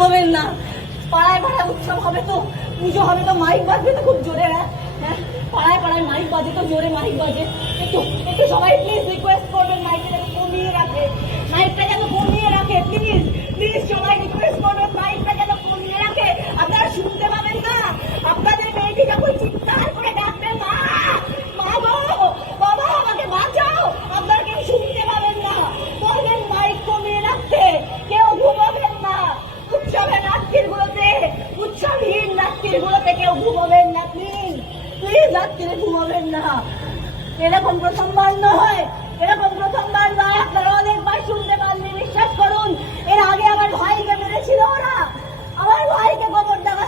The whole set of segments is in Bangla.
ঘুমাবেন না। পাড়ায় পাড়ায় উৎসব হবে তো, পুজো হবে তো, মাইক বাজবে তো খুব জোরে হ্যাঁ? হ্যাঁ? পাড়ায় পাড়ায় মাইক বাজে তো, জোরে মাইক বাজে। একটু একটু সবাই প্লিজ রিকোয়েস্ট করবেন মাইকের কমিয়ে রাখে মাইকটা যেন কমিয়ে রাখে প্লিজ প্লিজ সবাই রিকোয়েস্ট করবেন মাইকটা যেন কমিয়ে রাখে আপনারা শুনতে পাবেন না আপনাদের মেয়েটি যখন চিৎকার করে ডাকবে মা মা গো বাবা আমাকে বাঁচাও আপনারা কেউ শুনতে পাবেন না বলবেন মাইক কমিয়ে রাখতে কেউ ঘুমাবেন না উৎসবের রাত্রির গুলোতে কেউ ঘুমাবেন না প্লিজ প্লিজ রাত্রিরে ঘুমাবেন না। এরকম প্রথমবার এরকম প্রথমবার আপনারা অনেকবার শুনতে পাননি, বিশ্বাস করুন। এর আগে ভাইকে মেরেছিল ওরা। আমার ভাইকে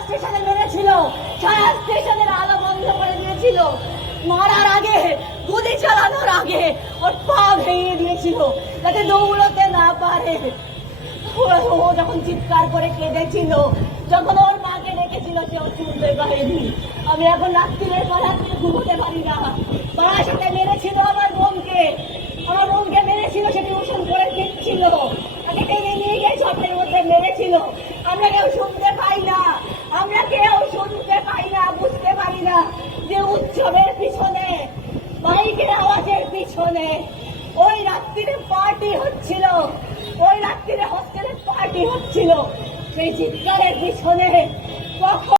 স্টেশনে মেরেছিল। সারা স্টেশনের আলো বন্ধ করে দিয়েছিল। মারার আগে, গুলি চালানোর আগে ওর পা ভেঙে দিয়েছিল, যাতে দৌড়তে না পারে। ও যখন চিৎকার করে কেঁদেছিল, যখন ওর মাকে ডেকেছিল কেউ পারেনি আমি এখন রাত্রিরের পর ঘুমোতে পারি না। বাসাতে মেরেছিল আমার বোনকে। আমার বোনকে মেরেছিল সে টিউশন করে ফিরছিল তাকে টেনে নিয়ে গিয়ে ঝড়ের মধ্যে মেরেছিল। আমরা কেউ শুনতে পাই না। আমরা কেউ শুনতে পাই না, বুঝতে পারি না যে উৎসবের পিছনে মাইকের আওয়াজের পিছনে ওই রাত্রিরে পার্টি হচ্ছিল। ওই রাত্রিরে হোস্টেলে পার্টি হচ্ছিল। সেই চিৎকারের পিছনে কখন